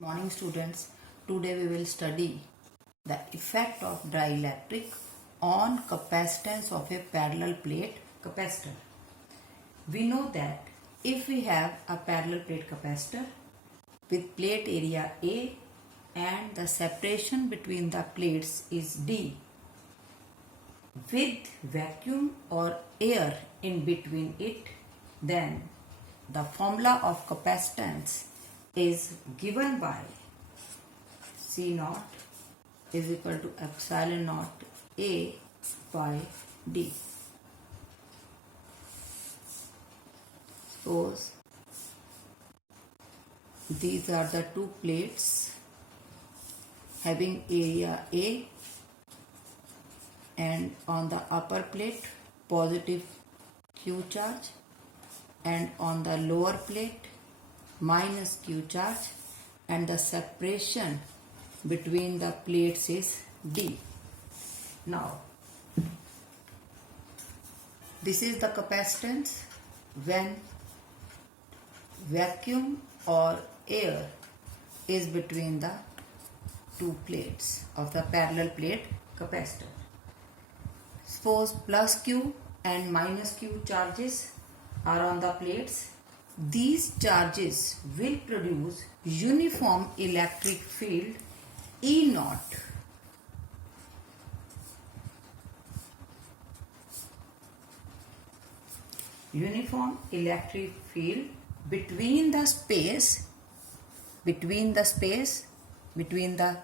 Morning students, today we will study the effect of dielectric on capacitance of a parallel plate capacitor. We know that if we have a parallel plate capacitor with plate area A and the separation between the plates is D, with vacuum or air in between it, then the formula of capacitance is given by C naught is equal to epsilon naught A by D. Suppose these are the two plates having area A, and on the upper plate positive Q charge and on the lower plate minus Q charge, and the separation between the plates is D. Now this is the capacitance when vacuum or air is between the two plates of the parallel plate capacitor. Suppose plus Q and minus Q charges are on the plates. These charges will produce uniform electric field E naught. Uniform electric field between the space between the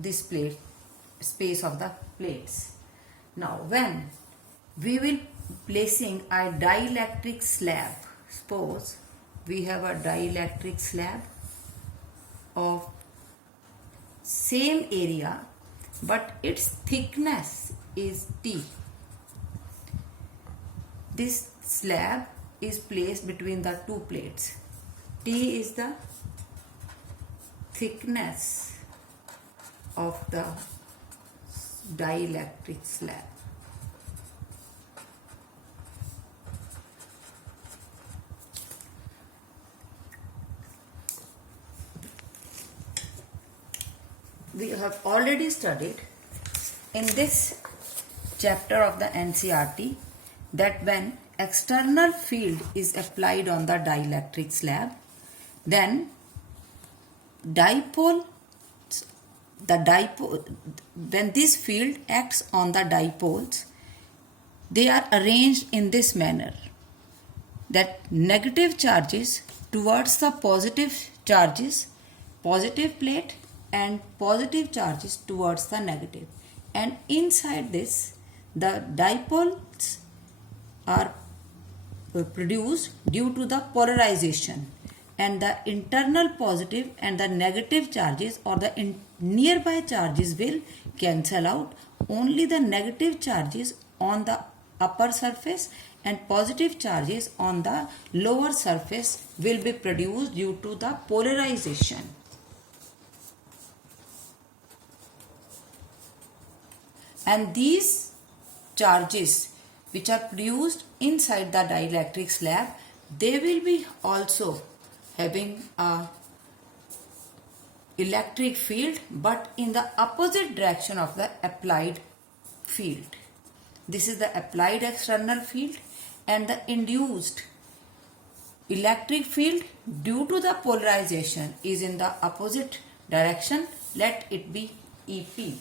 this plate space of the plates. Now when we will placing a dielectric slab, suppose we have a dielectric slab of same area but its thickness is T. This slab is placed between the two plates. T is the thickness of the dielectric slab. We have already studied in this chapter of the NCERT that when external field is applied on the dielectric slab, then when this field acts on the dipoles, they are arranged in this manner that negative charges towards the positive charges, positive plate, and positive charges towards the negative, and inside this the dipoles are produced due to the polarization, and the internal positive and the negative charges or the nearby charges will cancel out. Only the negative charges on the upper surface and positive charges on the lower surface will be produced due to the polarization. And these charges which are produced inside the dielectric slab, they will be also having a electric field but in the opposite direction of the applied field. This is the applied external field, and the induced electric field due to the polarization is in the opposite direction. Let it be EP.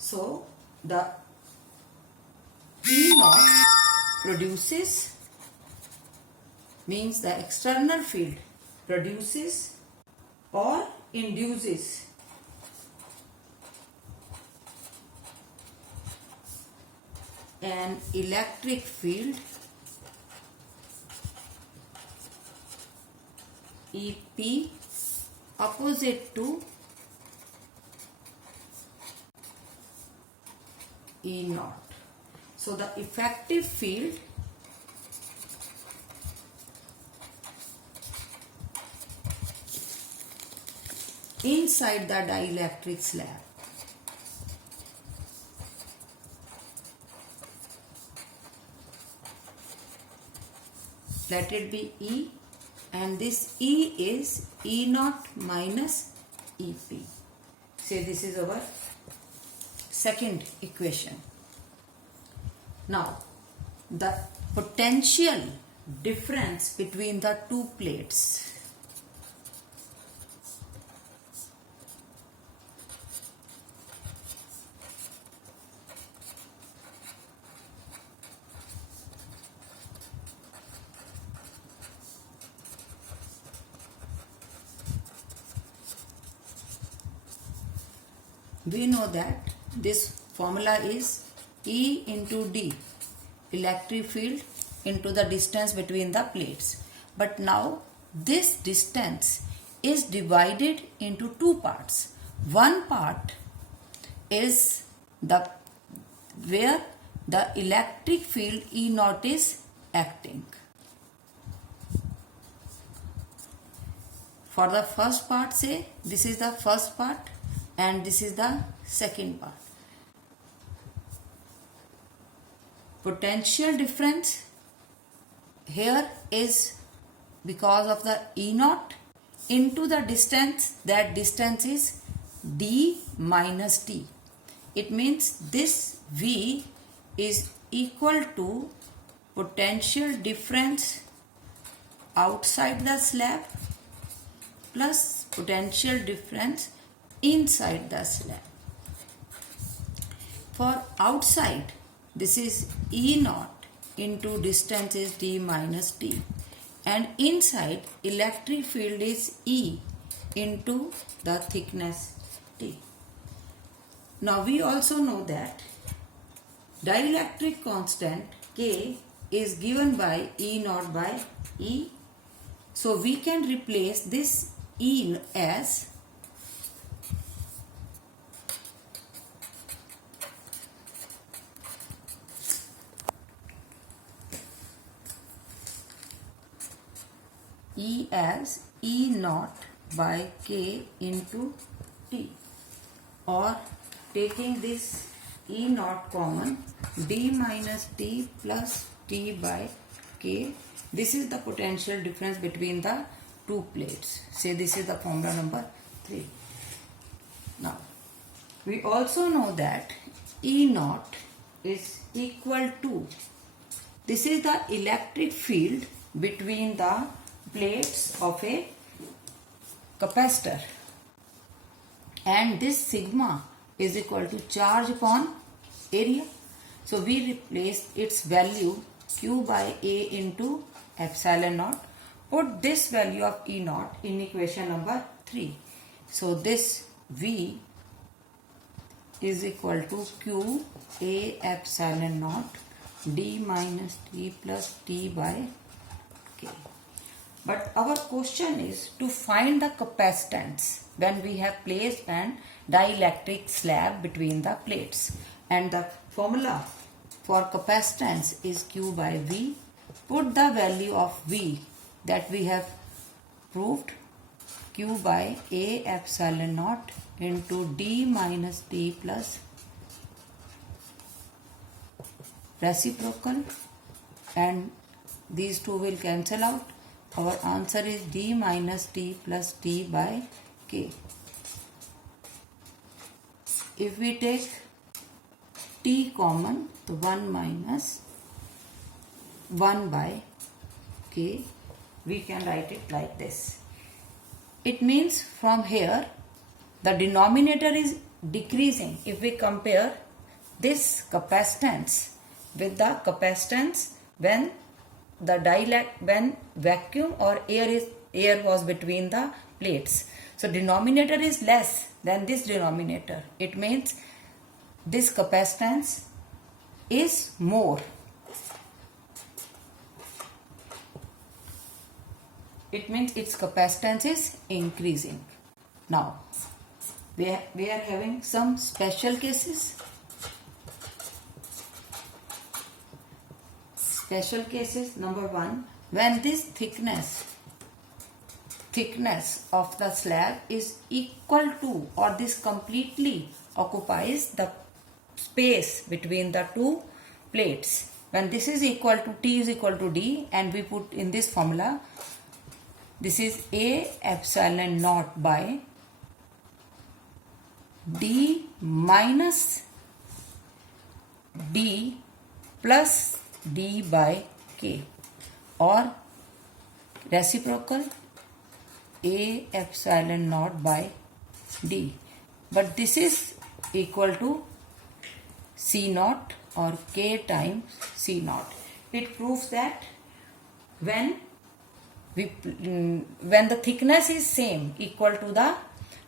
So the E naught produces, means the external field produces or induces an electric field EP opposite to E naught. So the effective field inside the dielectric slab let it be E and this E is E naught minus EP. Say this is our second equation. Now, the potential difference between the two plates. We know that this formula is E into D, electric field into the distance between the plates. But now this distance is divided into two parts. One part is the where the electric field E naught is acting. For the first part, say this is the first part and this is the second part. Potential difference here is because of the E naught into the distance. That distance is D minus T. It means this V is equal to potential difference outside the slab plus potential difference inside the slab. For outside, this is E naught into distance is D minus T, and inside electric field is E into the thickness T. Now we also know that dielectric constant K is given by E naught by E. So we can replace this E as E naught by K into T, or taking this E naught common, D minus T plus T by K. This is the potential difference between the two plates. Say this is the formula number 3. Now, we also know that E naught is equal to, this is the electric field between the plates of a capacitor, and this sigma is equal to charge upon area. So we replace its value Q by A into epsilon naught. Put this value of E naught in equation number 3. So this V is equal to Q A epsilon naught D minus T plus T by K. But our question is to find the capacitance when we have placed an dielectric slab between the plates. And the formula for capacitance is Q by V. Put the value of V that we have proved, Q by A epsilon naught into D minus T plus reciprocal, and these two will cancel out. Our answer is D minus T plus T by K. If we take T common, so 1 minus 1 by K, we can write it like this. It means from here the denominator is decreasing if we compare this capacitance with the capacitance when when vacuum or air was between the plates. So denominator is less than this denominator. It means this capacitance is more. It means its capacitance is increasing. Now we are having some special cases. Special cases number 1, when this thickness of the slab is equal to, or this completely occupies the space between the two plates. When this is equal to, T is equal to D, and we put in this formula This is A epsilon naught by D minus D plus D by K, or reciprocal A epsilon naught by D. But this is equal to C naught or K times C naught. It proves that when the thickness is same, equal to the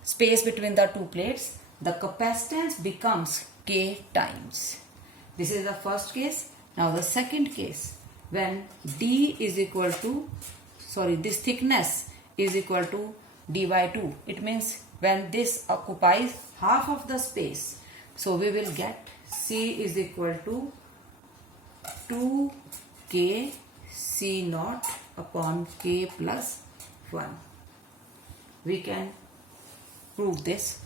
space between the two plates, the capacitance becomes K times. This is the first case. Now the second case, when D is equal to, this thickness is equal to D by 2. It means when this occupies half of the space, so we will get C is equal to 2K C naught upon K plus 1. We can prove this.